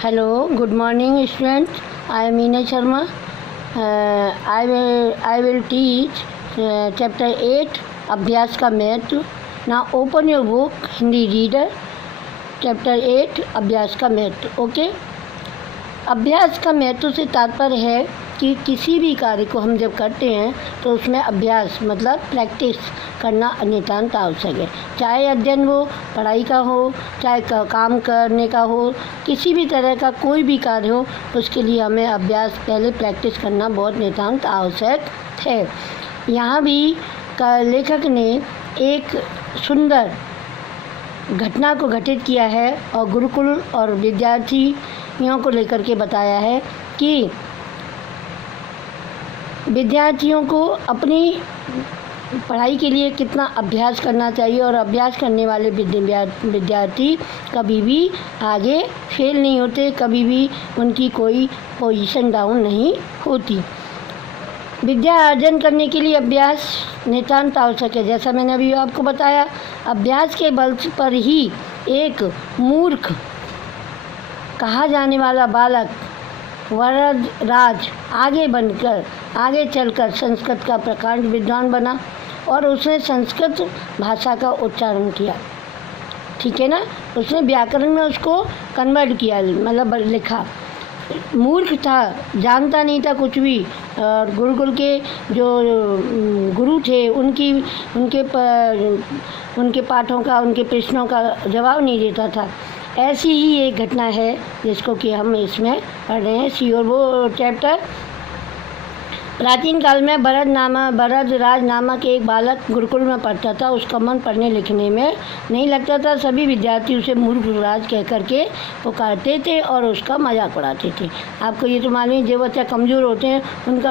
Hello, good morning, students. I am Meena Sharma. I will teach chapter 8, अभ्यास का महत्व. Now open your book, Hindi reader. Chapter 8, अभ्यास का महत्व. Okay. अभ्यास का महत्व से तात्पर्य है कि किसी भी कार्य को हम जब करते हैं तो उसमें अभ्यास मतलब प्रैक्टिस करना नितांत आवश्यक है. चाहे अध्ययन हो, पढ़ाई का हो, चाहे काम करने का हो, किसी भी तरह का कोई भी कार्य हो, उसके लिए हमें अभ्यास पहले प्रैक्टिस करना बहुत नितांत आवश्यक है. यहाँ भी लेखक ने एक सुंदर घटना को घटित किया है और गुरुकुल और विद्यार्थियों को लेकर के बताया है कि विद्यार्थियों को अपनी पढ़ाई के लिए कितना अभ्यास करना चाहिए और अभ्यास करने वाले विद्यार्थी कभी भी आगे फेल नहीं होते, कभी भी उनकी कोई पोजीशन डाउन नहीं होती. विद्या अर्जन करने के लिए अभ्यास नितांत आवश्यक है. जैसा मैंने अभी आपको बताया, अभ्यास के बल पर ही एक मूर्ख कहा जाने वाला बालक वरदराज आगे चलकर संस्कृत का प्रकांड विद्वान बना और उसने संस्कृत भाषा का उच्चारण किया. ठीक है ना, उसने व्याकरण में उसको कन्वर्ट किया, मतलब लिखा. मूर्ख था, जानता नहीं था कुछ भी, और गुरुकुल के जो गुरु थे उनके पाठों का, उनके प्रश्नों का जवाब नहीं देता था. ऐसी ही एक घटना है जिसको कि हम इसमें पढ़ रहे हैं. सी और वो चैप्टर. प्राचीन काल में भरतराज नामक एक बालक गुरुकुल में पढ़ता था. उसका मन पढ़ने लिखने में नहीं लगता था. सभी विद्यार्थी उसे मूर्ख राज कह करके पुकारते थे और उसका मजाक उड़ाते थे. आपको ये तो मालूम है, जो बच्चा कमज़ोर होते हैं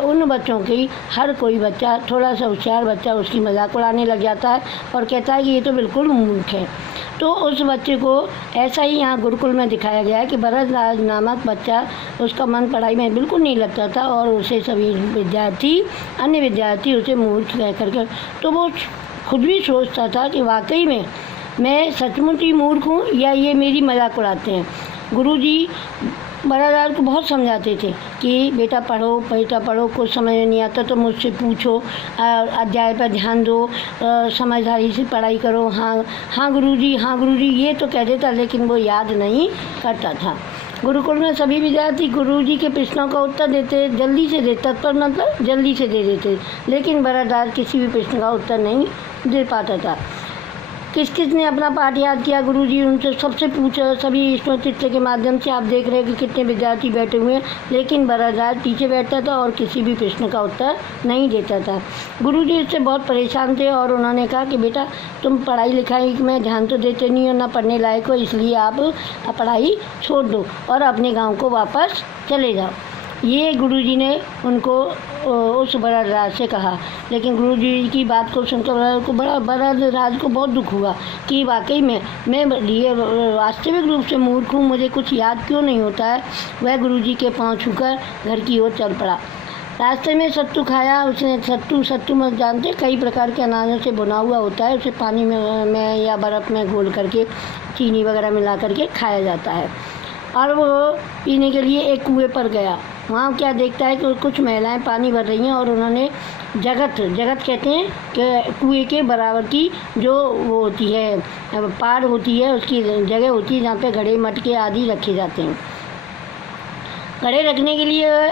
उन बच्चों की हर कोई बच्चा, थोड़ा सा होशियार बच्चा, उसकी मजाक उड़ाने लग जाता है और कहता है कि ये तो बिल्कुल मूर्ख है. तो उस बच्चे को ऐसा ही यहाँ गुरुकुल में दिखाया गया है कि भरतराज नामक बच्चा, उसका मन पढ़ाई में बिल्कुल नहीं लगता था और उसे सभी अन्य विद्यार्थी उसे मूर्ख कह करके, तो वो खुद भी सोचता था कि वाकई में मैं सचमुच ही मूर्ख हूँ या ये मेरी मजाक उड़ाते हैं. गुरुजी भरतराज को बहुत समझाते थे कि बेटा पढ़ो, कुछ समझ में नहीं आता तो मुझसे पूछो, अध्याय पर ध्यान दो, समझदारी से पढ़ाई करो. हाँ गुरुजी, ये तो कह देता, लेकिन वो याद नहीं करता था. गुरुकुल में सभी विद्यार्थी गुरुजी के प्रश्नों का उत्तर देते, जल्दी से दे देते, लेकिन भरतराज किसी भी प्रश्न का उत्तर नहीं दे पाता था. किस ने अपना पाठ याद किया, गुरुजी उनसे सबसे पूछा. सभी स्मृति के माध्यम से आप देख रहे हैं कि कितने विद्यार्थी बैठे हुए हैं, लेकिन भरतराज पीछे बैठता था और किसी भी प्रश्न का उत्तर नहीं देता था. गुरुजी इससे बहुत परेशान थे और उन्होंने कहा कि बेटा तुम पढ़ाई लिखाई में ध्यान तो देते नहीं हो, ना पढ़ने लायक हो, इसलिए आप पढ़ाई छोड़ दो और अपने गाँव को वापस चले जाओ. ये गुरुजी ने उनको उस भरतराज से कहा. लेकिन गुरुजी की बात को सुनकर भरतराज को बहुत दुख हुआ कि वाकई में मैं ये वास्तविक रूप से मूर्ख हूँ, मुझे कुछ याद क्यों नहीं होता है. वह गुरुजी के पाँव छूकर घर की ओर चल पड़ा. रास्ते में सत्तू खाया उसने. सत्तू मत जानते, कई प्रकार के अनाजों से बुना हुआ होता है. उसे पानी में या बर्फ़ में घोल करके चीनी वगैरह मिला करके खाया जाता है. और वो पीने के लिए एक कुएं पर गया. वहाँ क्या देखता है कि कुछ महिलाएं पानी भर रही हैं और उन्होंने जगत कहते हैं कि कुएं के बराबर की जो वो होती है, पार होती है, उसकी जगह होती है जहाँ पे घड़े मटके आदि रखे जाते हैं. घड़े रखने के लिए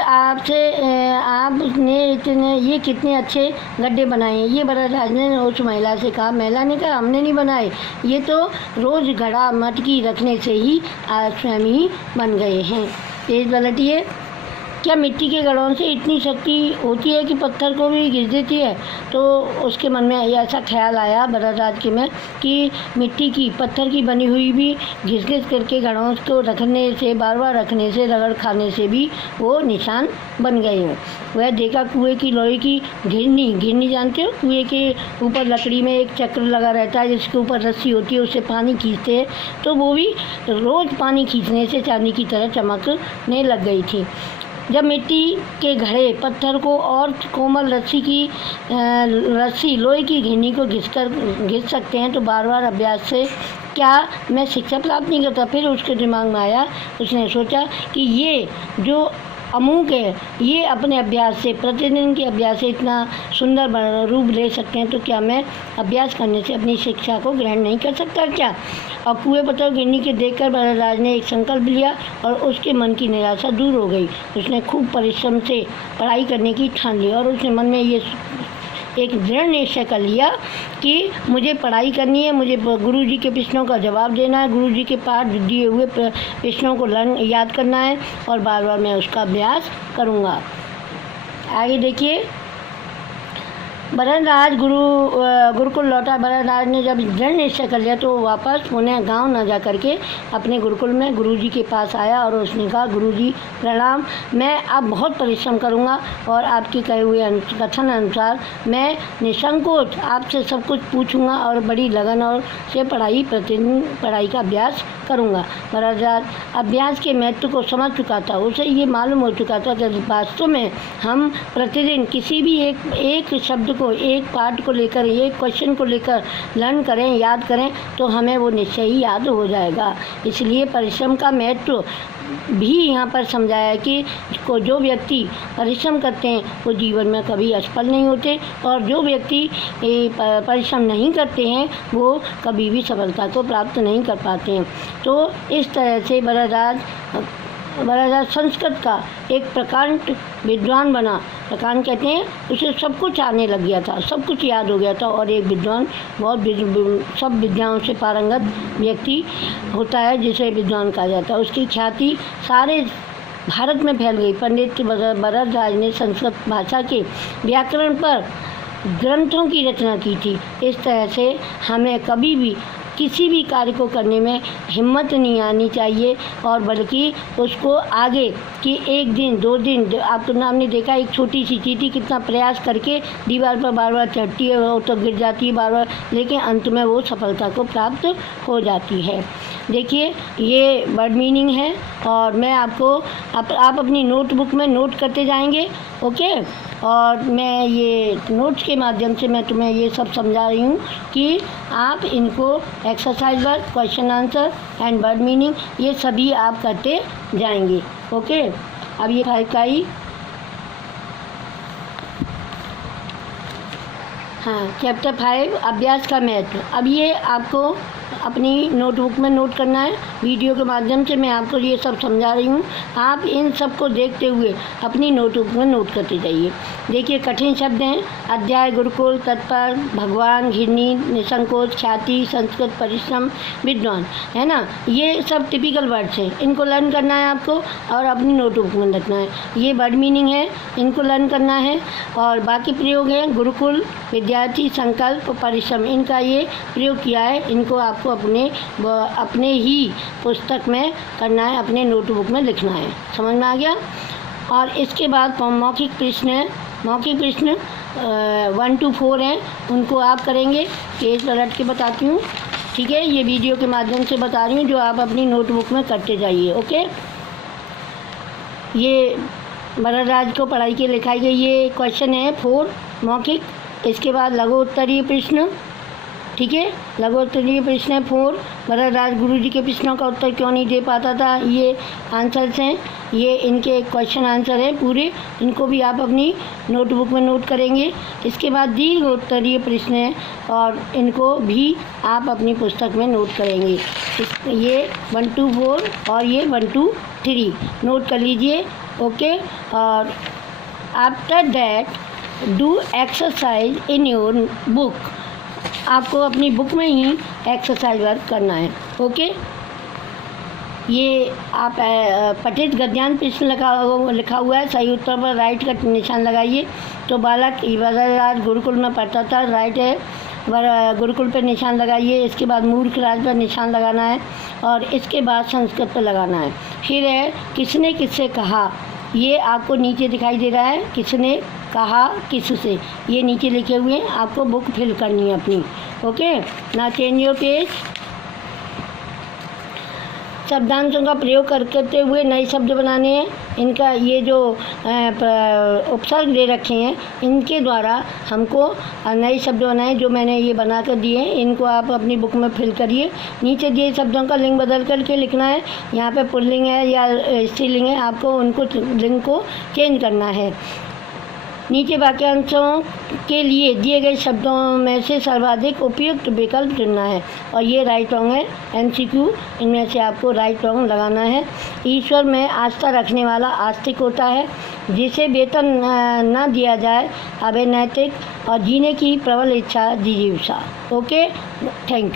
आपने ये कितने अच्छे गड्ढे बनाए हैं. ये भरतराज ने उस महिला से कहा. महिला ने कहा हमने नहीं बनाए, ये तो रोज़ घड़ा मटकी रखने से ही स्वयं ही बन गए हैं. पेज पलटिए. क्या मिट्टी के घड़ों से इतनी शक्ति होती है कि पत्थर को भी घिस देती है? तो उसके मन में ऐसा ख्याल आया भरतराज के में कि पत्थर की बनी हुई भी घिस करके घड़ों को रखने से, बार बार रखने से, रगड़ खाने से भी वो निशान बन गए हैं. वह देखा कुएं की लोहे की घिरनी जानते हो, कुएं के ऊपर लकड़ी में एक चक्र लगा रहता है जिसके ऊपर रस्सी होती है, उससे पानी खींचते हैं. तो वो भी रोज़ पानी खींचने से चांदी की तरह चमकने लग गई थी. जब मिट्टी के घड़े पत्थर को और कोमल रस्सी लोहे की घिरनी को घिस सकते हैं तो बार बार अभ्यास से क्या मैं शिक्षा प्राप्त नहीं करता? फिर उसके दिमाग में आया, उसने सोचा कि ये जो अमूक है, ये अपने अभ्यास से, प्रतिदिन के अभ्यास से इतना सुंदर रूप ले सकते हैं, तो क्या मैं अभ्यास करने से अपनी शिक्षा को ग्रहण नहीं कर सकता क्या? और कुएं पर गिरनी के देखकर भरतराज ने एक संकल्प लिया और उसके मन की निराशा दूर हो गई। उसने खूब परिश्रम से पढ़ाई करने की ठान ली और उसने मन में ये एक दृढ़ निश्चय कर लिया कि मुझे पढ़ाई करनी है, मुझे गुरुजी के प्रश्नों का जवाब देना है, गुरुजी के पाठ दिए हुए प्रश्नों को याद करना है और बार बार मैं उसका अभ्यास करूँगा। आगे देखिए, भरतराज गुरुकुल लौटा। भरतराज ने जब दृढ़ निश्चय कर लिया तो वापस उन्हें गांव न जा करके अपने गुरुकुल में गुरुजी के पास आया और उसने कहा, गुरुजी प्रणाम, मैं अब बहुत परिश्रम करूंगा और आपके कहे हुए कथन अनुसार मैं निसंकोच आपसे सब कुछ पूछूंगा और बड़ी लगन और से प्रतिदिन पढ़ाई का अभ्यास करूंगा। भरतराज अभ्यास के महत्व को समझ चुका था। उसे ये मालूम हो चुका था कि वास्तव में हम प्रतिदिन किसी भी एक शब्द को, एक पाठ को लेकर, एक क्वेश्चन को लेकर लर्न करें, याद करें, तो हमें वो निश्चय ही याद हो जाएगा। इसलिए परिश्रम का महत्व भी यहाँ पर समझाया कि जो व्यक्ति परिश्रम करते हैं वो जीवन में कभी असफल नहीं होते और जो व्यक्ति परिश्रम नहीं करते हैं वो कभी भी सफलता को प्राप्त नहीं कर पाते हैं। तो इस तरह से भरतराज संस्कृत का एक प्रकांड विद्वान बना। प्रकांड कहते हैं उसे सब कुछ आने लग गया था, सब कुछ याद हो गया था और एक विद्वान सब विद्याओं से पारंगत व्यक्ति होता है जिसे विद्वान कहा जाता है। उसकी ख्याति सारे भारत में फैल गई। पंडित भरतराज ने संस्कृत भाषा के व्याकरण पर ग्रंथों की रचना की थी। इस तरह से हमें कभी भी किसी भी कार्य को करने में हिम्मत नहीं आनी चाहिए और बल्कि उसको आगे कि एक दिन 2 दिन, आपने आपने देखा एक छोटी सी चींटी कितना प्रयास करके दीवार पर बार बार चढ़ती है और तो गिर जाती है बार बार, लेकिन अंत में वो सफलता को प्राप्त हो जाती है। देखिए ये वर्ड मीनिंग है और मैं आपको आप अपनी नोटबुक में नोट करते जाएंगे, ओके। और मैं ये नोट्स के माध्यम से मैं तुम्हें ये सब समझा रही हूँ कि आप इनको exercise work, question answer and word meaning ये सभी आप करते जाएंगे, ओके। अब ये 5 का ही चैप्टर 5 अभ्यास का महत्व। अब ये आपको अपनी नोटबुक में नोट करना है। वीडियो के माध्यम से मैं आपको ये सब समझा रही हूँ, आप इन सब को देखते हुए अपनी नोटबुक में नोट करते जाइए। देखिए कठिन शब्द हैं, अध्याय, गुरुकुल, तत्पर, भगवान, घिरनी, निसंकोच, ख्याति, संस्कृत, परिश्रम, विद्वान, है ना। ये सब टिपिकल वर्ड्स हैं, इनको लर्न करना है आपको और अपनी नोटबुक में रखना है। ये वर्ड मीनिंग है, इनको लर्न करना है। और बाकी प्रयोग हैं, गुरुकुल, विद्यार्थी, संकल्प, परिश्रम, इनका ये प्रयोग किया है। इनको आपको अपने ही पुस्तक में करना है, अपने नोटबुक में लिखना है। समझ में आ गया। और इसके बाद मौखिक प्रश्न है। मौखिक प्रश्न 1 to 4 हैं, उनको आप करेंगे। पेज पलट के बताती हूँ, ठीक है। ये वीडियो के माध्यम से बता रही हूँ, जो आप अपनी नोटबुक में करते जाइए, ओके। ये भरतराज को पढ़ाई के लिखाई गई ये क्वेश्चन है 4 मौखिक। इसके बाद लघु उत्तरीय प्रश्न, ठीक है। लघु उत्तरीय प्रश्न है 4। भरतराज गुरुजी के प्रश्नों का उत्तर क्यों नहीं दे पाता था, ये आंसर्स हैं, ये इनके क्वेश्चन आंसर हैं पूरे। इनको भी आप अपनी नोटबुक में नोट करेंगे। इसके बाद दीर्घ उत्तरीय प्रश्न है और इनको भी आप अपनी पुस्तक में नोट करेंगे। ये 1 to 4 और ये 1 to 3 नोट कर लीजिए, ओके। और after that do exercise in your book, आपको अपनी बुक में ही एक्सरसाइज वर्क करना है, ओके। ये आप पठित गद्यांश प्रश्न लिखा हुआ है, सही उत्तर पर राइट का निशान लगाइए। तो बालक भरतराज गुरुकुल में पढ़ता था, राइट है, गुरुकुल पर निशान लगाइए। इसके बाद मूर्ख राज पर निशान लगाना है और इसके बाद संस्कृत पर लगाना है। फिर है किसने किससे कहा, ये आपको नीचे दिखाई दे रहा है, किसने कहा किससे, ये नीचे लिखे हुए हैं, आपको बुक फिल करनी है अपनी, ओके। ना चेंज योर पेज। शब्दांशों का प्रयोग करते हुए नए शब्द बनाने हैं। इनका ये जो उपसर्ग दे रखे हैं इनके द्वारा हमको नए शब्द बनाए, जो मैंने ये बना कर दिए हैं। इनको आप अपनी बुक में फिल करिए। नीचे दिए शब्दों का लिंग बदल करके लिखना है। यहाँ पे पुल्लिंग है या स्त्रीलिंग है, आपको उनको लिंग को चेंज करना है। नीचे वाक्यांशों के लिए दिए गए शब्दों में से सर्वाधिक उपयुक्त विकल्प चुनना है और ये राइट रॉन्ग है। एमसीक्यू, इनमें से आपको राइट रॉन्ग लगाना है। ईश्वर में आस्था रखने वाला आस्तिक होता है। जिसे वेतन न दिया जाए अवैनैतिक, और जीने की प्रबल इच्छा जिजीविषा। Okay, thank you.